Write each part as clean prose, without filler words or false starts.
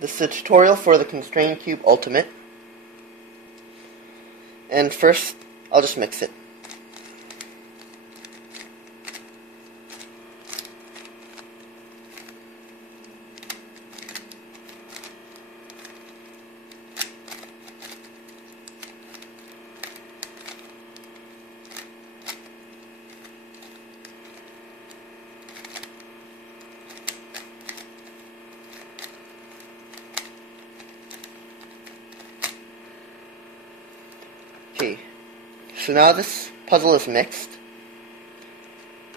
This is a tutorial for the Constrain Cube Ultimate. And first, I'll just mix it. Okay, so now this puzzle is mixed,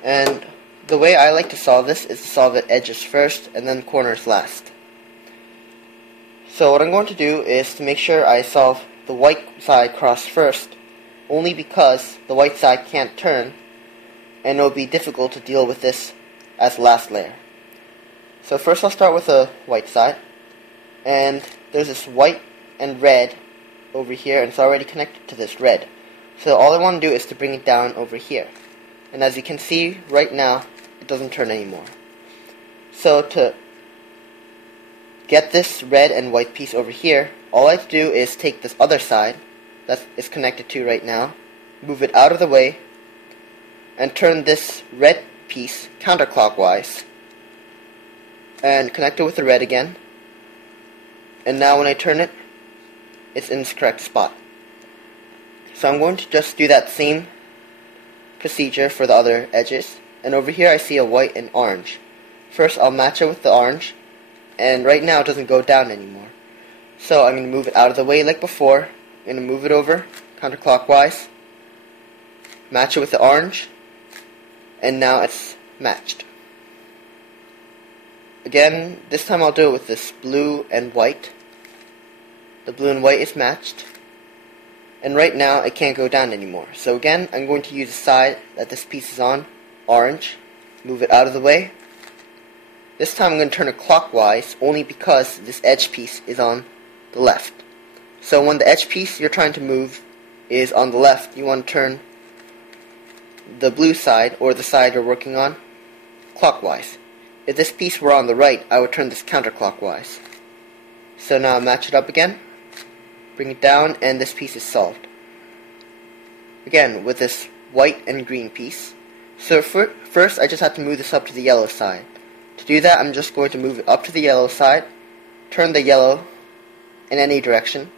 and the way I like to solve this is to solve it edges first and then corners last. So what I'm going to do is to make sure I solve the white side cross first, only because the white side can't turn and it will be difficult to deal with this as the last layer. So first I'll start with the white side, and there's this white and red over here, and it's already connected to this red. So all I want to do is to bring it down over here. And as you can see right now, it doesn't turn anymore. So to get this red and white piece over here, all I have to do is take this other side that is connected to right now, move it out of the way, and turn this red piece counterclockwise, and connect it with the red again. And now when I turn it, it's in its correct spot. So I'm going to just do that same procedure for the other edges. And over here I see a white and orange. First I'll match it with the orange, and right now it doesn't go down anymore. So I'm going to move it out of the way like before. I'm going to move it over counterclockwise, match it with the orange, and now it's matched. Again, this time I'll do it with this blue and white. The blue and white is matched, and right now it can't go down anymore. So again, I'm going to use the side that this piece is on, orange, move it out of the way. This time I'm going to turn it clockwise, only because this edge piece is on the left. So when the edge piece you're trying to move is on the left, you want to turn the blue side, or the side you're working on, clockwise. If this piece were on the right, I would turn this counterclockwise. So now match it up again, bring it down, and this piece is solved. Again, with this white and green piece. So first I just have to move this up to the yellow side. To do that, I'm just going to move it up to the yellow side, turn the yellow in any direction,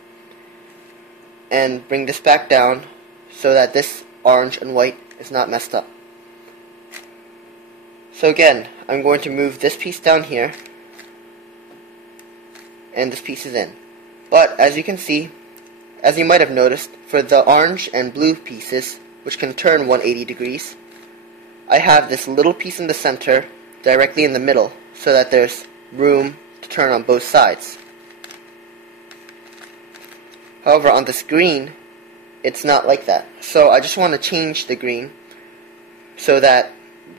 and bring this back down so that this orange and white is not messed up. So again, I'm going to move this piece down here, and this piece is in. But as you can see, as you might have noticed, for the orange and blue pieces, which can turn 180 degrees, I have this little piece in the center directly in the middle, so that there's room to turn on both sides. However, on this green, it's not like that. So I just want to change the green so that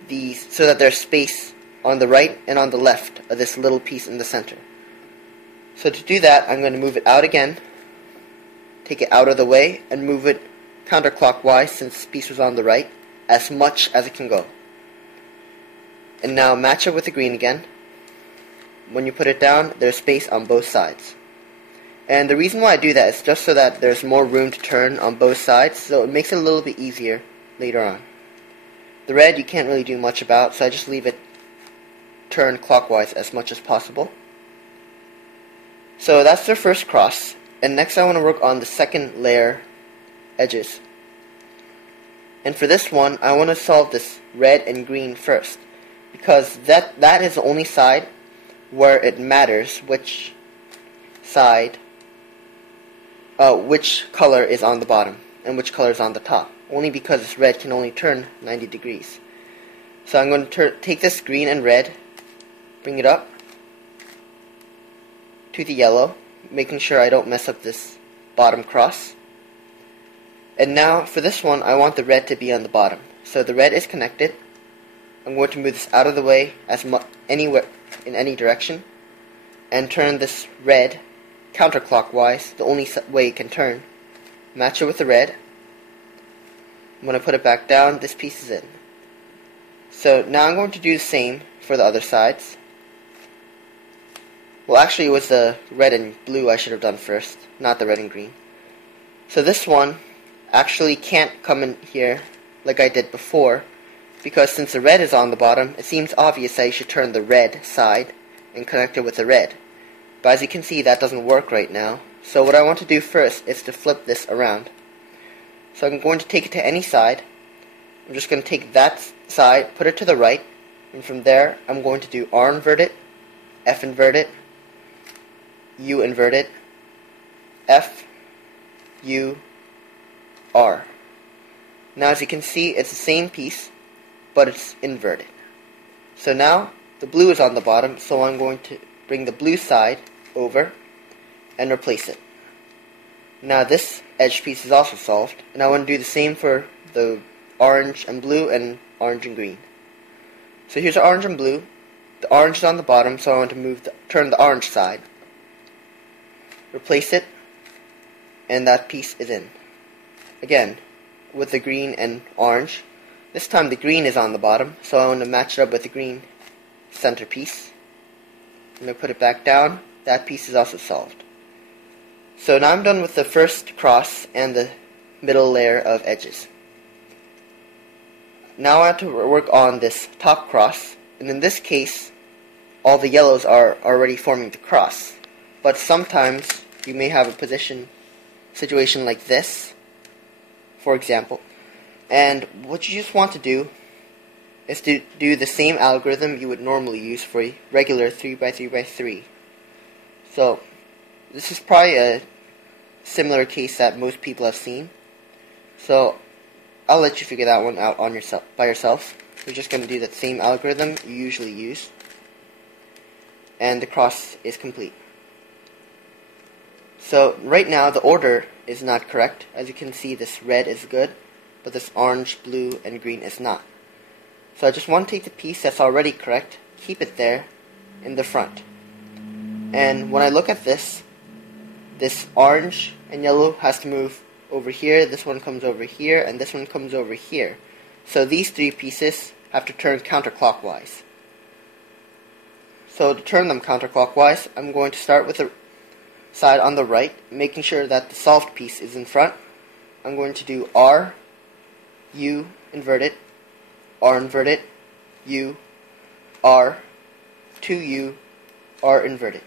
there's space on the right and on the left of this little piece in the center. So to do that, I'm going to move it out again, take it out of the way, and move it counterclockwise, since this piece was on the right, as much as it can go. And now match it with the green again. When you put it down, there's space on both sides. And the reason why I do that is just so that there's more room to turn on both sides, so it makes it a little bit easier later on. The red you can't really do much about, so I just leave it turned clockwise as much as possible. So that's their first cross, and next I want to work on the second layer edges. And for this one, I want to solve this red and green first, because that is the only side where it matters which side, which color is on the bottom and which color is on the top, only because this red can only turn 90 degrees. So I'm going to take this green and red, bring it up to the yellow, making sure I don't mess up this bottom cross. And now for this one, I want the red to be on the bottom. So the red is connected. I'm going to move this out of the way anywhere in any direction, and turn this red counterclockwise, the only way it can turn. Match it with the red. When I put it back down, this piece is in. So now I'm going to do the same for the other sides. Well, actually, it was the red and blue I should have done first, not the red and green. So this one actually can't come in here like I did before, because since the red is on the bottom, it seems obvious that you should turn the red side and connect it with the red. But as you can see, that doesn't work right now. So what I want to do first is to flip this around. So I'm going to take it to any side. I'm just going to take that side, put it to the right, and from there I'm going to do R inverted, F inverted, U inverted, F, U, R. Now as you can see, it's the same piece, but it's inverted. So now the blue is on the bottom, so I'm going to bring the blue side over and replace it. Now this edge piece is also solved, and I want to do the same for the orange and blue and orange and green. So here's the orange and blue. The orange is on the bottom, so I want to turn the orange side, replace it, and that piece is in. Again, with the green and orange. This time the green is on the bottom, so I want to match it up with the green center piece. I'm going to put it back down. That piece is also solved. So now I'm done with the first cross and the middle layer of edges. Now I have to work on this top cross, and in this case all the yellows are already forming the cross. But sometimes you may have a situation like this, for example, and what you just want to do is to do the same algorithm you would normally use for a regular 3x3x3. So this is probably a similar case that most people have seen. So I'll let you figure that one out on by yourself. We're just going to do that same algorithm you usually use, and the cross is complete. So right now the order is not correct. As you can see, this red is good, but this orange, blue, and green is not. So I just want to take the piece that's already correct, keep it there in the front. And when I look at this orange and yellow has to move over here, this one comes over here, and this one comes over here. So these three pieces have to turn counterclockwise. So to turn them counterclockwise, I'm going to start with the side on the right, making sure that the solved piece is in front. I'm going to do R, U inverted, R inverted, U, R, 2U, R inverted.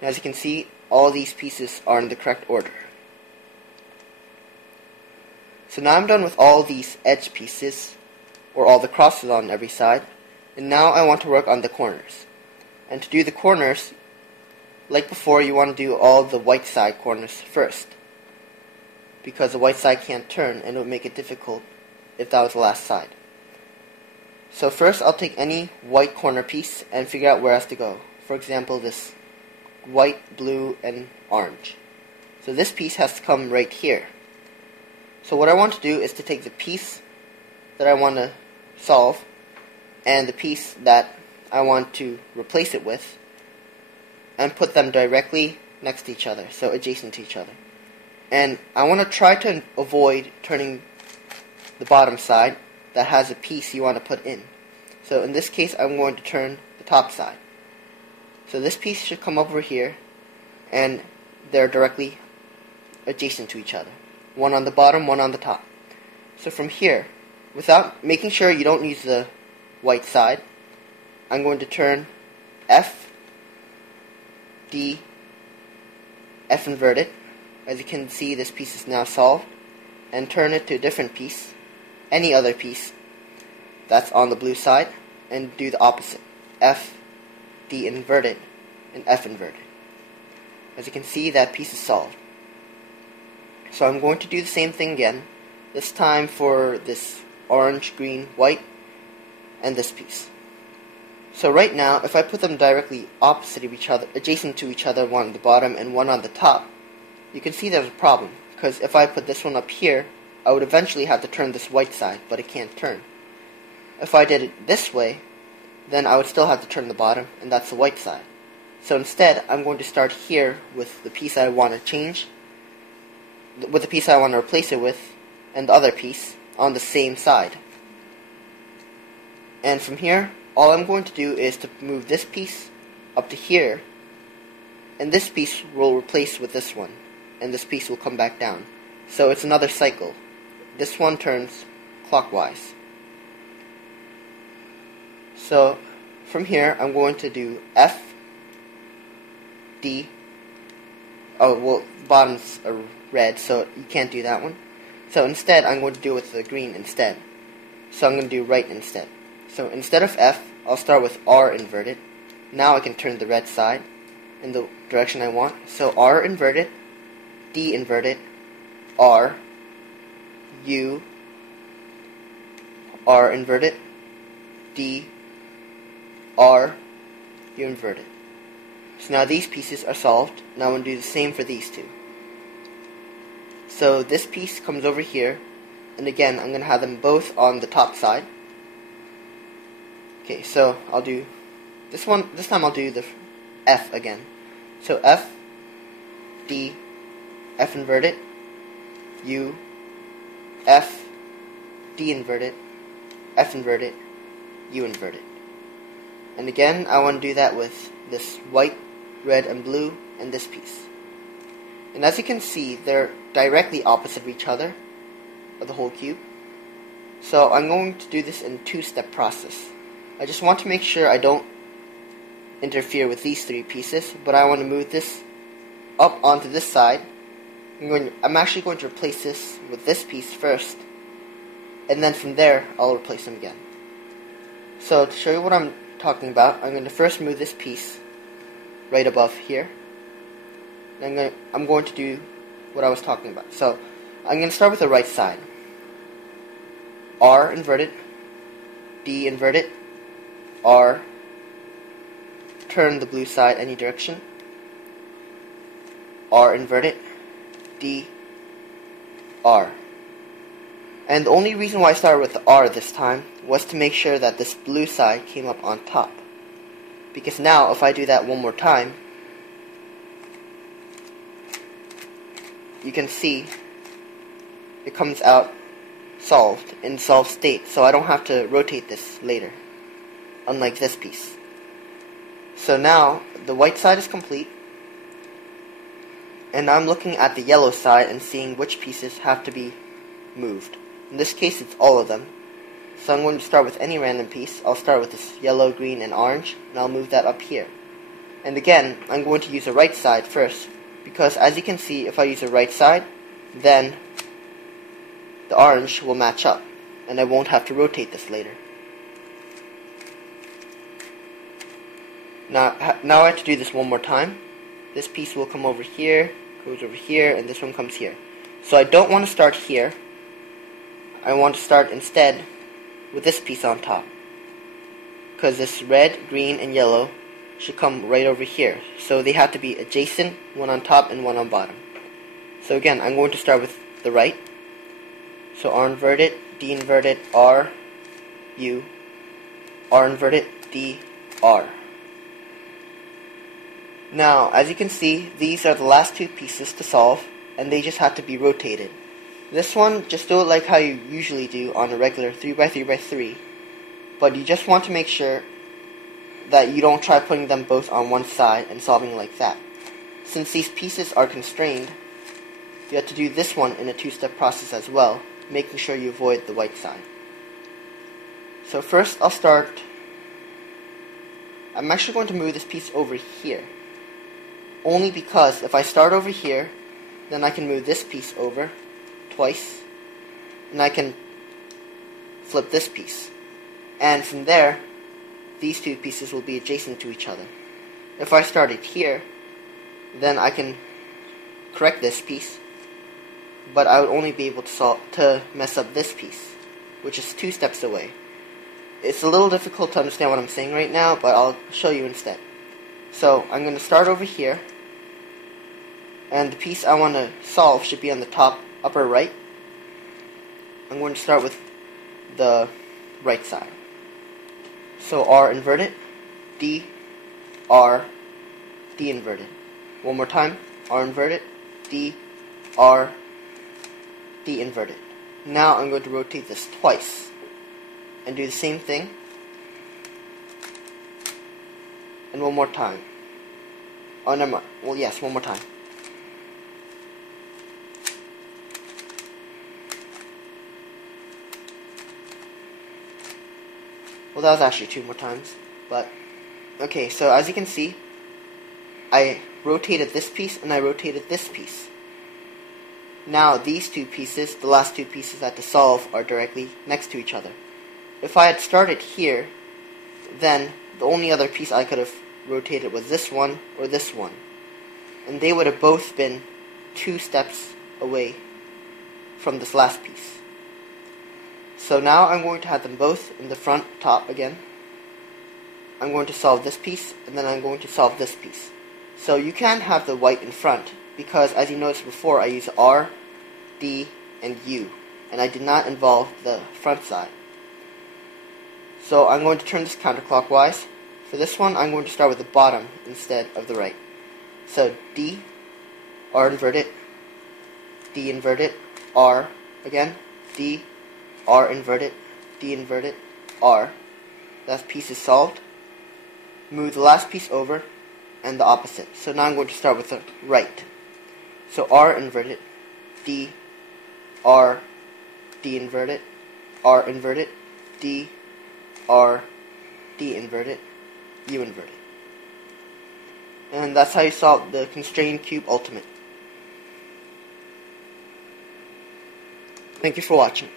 And as you can see, all these pieces are in the correct order. So now I'm done with all these edge pieces, or all the crosses on every side, and now I want to work on the corners. And to do the corners, like before, you want to do all the white side corners first, because the white side can't turn and it would make it difficult if that was the last side. So first I'll take any white corner piece and figure out where it has to go. For example, this white, blue, and orange. So this piece has to come right here. So what I want to do is to take the piece that I want to solve and the piece that I want to replace it with, and put them directly next to each other, so adjacent to each other. And I want to try to avoid turning the bottom side that has a piece you want to put in. So in this case, I'm going to turn the top side. So this piece should come over here, and they're directly adjacent to each other. One on the bottom, one on the top. So from here, without making sure you don't use the white side, I'm going to turn F, D, F inverted. As you can see, this piece is now solved, and turn it to a different piece, any other piece that's on the blue side, and do the opposite, F, D inverted, and F inverted. As you can see, that piece is solved. So I'm going to do the same thing again, this time for this orange, green, white, and this piece. So right now, if I put them directly opposite of each other, adjacent to each other, one on the bottom and one on the top, you can see there's a problem, because if I put this one up here, I would eventually have to turn this white side, but it can't turn. If I did it this way, then I would still have to turn the bottom, and that's the white side. So instead, I'm going to start here with the piece I want to change, with the piece I want to replace it with, and the other piece on the same side. And from here, all I'm going to do is to move this piece up to here, and this piece will replace with this one, and this piece will come back down. So it's another cycle. This one turns clockwise. So from here, I'm going to do F, D. Oh, well, the bottoms are red, so you can't do that one. So instead, I'm going to do it with the green instead. So I'm going to do right instead. So instead of F, I'll start with R inverted. Now I can turn the red side in the direction I want. So R inverted, D inverted, R, U, R inverted, D, R, U inverted. So now these pieces are solved. Now I'm going to do the same for these two. So this piece comes over here, and again I'm going to have them both on the top side. Okay, so I'll do this one. This time I'll do the F again. So F, D, F inverted, U, F, D inverted, F inverted, U inverted. And again, I want to do that with this white, red, and blue, and this piece. And as you can see, they're directly opposite of each other, of the whole cube. So I'm going to do this in a two-step process. I just want to make sure I don't interfere with these three pieces, but I want to move this up onto this side. I'm actually going to replace this with this piece first, and then from there, I'll replace them again. So to show you what I'm talking about, I'm going to first move this piece right above here. I'm going to do what I was talking about. So I'm going to start with the right side. R inverted, D inverted, R, turn the blue side any direction, R inverted, D, R. And the only reason why I started with the R this time was to make sure that this blue side came up on top. Because now, if I do that one more time, you can see it comes out solved, in solved state, so I don't have to rotate this later, unlike this piece. So now, the white side is complete, and I'm looking at the yellow side and seeing which pieces have to be moved. In this case, it's all of them. So I'm going to start with any random piece. I'll start with this yellow, green, and orange, and I'll move that up here. And again, I'm going to use the right side first, because as you can see, if I use the right side, then the orange will match up, and I won't have to rotate this later. Now I have to do this one more time. This piece will come over here, goes over here, and this one comes here. So I don't want to start here. I want to start instead with this piece on top, because this red, green, and yellow should come right over here. So they have to be adjacent, one on top and one on bottom. So again, I'm going to start with the right. So R inverted, D inverted, R, U, R inverted, D, R. Now, as you can see, these are the last two pieces to solve, and they just have to be rotated. This one, just do it like how you usually do on a regular 3x3x3, but you just want to make sure that you don't try putting them both on one side and solving like that. Since these pieces are constrained, you have to do this one in a two-step process as well, making sure you avoid the white side. So first I'm actually going to move this piece over here, only because if I start over here, then I can move this piece over twice, and I can flip this piece, and from there these two pieces will be adjacent to each other. If I started here, then I can correct this piece, but I would only be able to mess up this piece, which is 2 steps away. It's a little difficult to understand what I'm saying right now, but I'll show you instead. So I'm going to start over here, and the piece I want to solve should be on the top upper right. I'm going to start with the right side. So R inverted, D, R, D inverted. One more time, R inverted, D, R, D inverted. Now I'm going to rotate this twice and do the same thing, and one more time. Oh, never mind. Well, yes, one more time. Well, that was actually 2 more times. But, okay, so as you can see, I rotated this piece and I rotated this piece. Now, these 2 pieces, the last 2 pieces I had to solve, are directly next to each other. If I had started here, then the only other piece I could have rotated was this one or this one. And they would have both been 2 steps away from this last piece. So now I'm going to have them both in the front top again. I'm going to solve this piece, and then I'm going to solve this piece. So you can have the white in front, because as you noticed before, I used R, D, and U, and I did not involve the front side. So I'm going to turn this counterclockwise. For this one, I'm going to start with the bottom instead of the right. So D, R inverted, D inverted, R again, D, R inverted, D inverted, R. That piece is solved. Move the last piece over, and the opposite. So now I'm going to start with the right. So R inverted, D, R, D inverted, R inverted, D, R, D inverted, U inverted. And that's how you solve the constrained cube ultimate. Thank you for watching.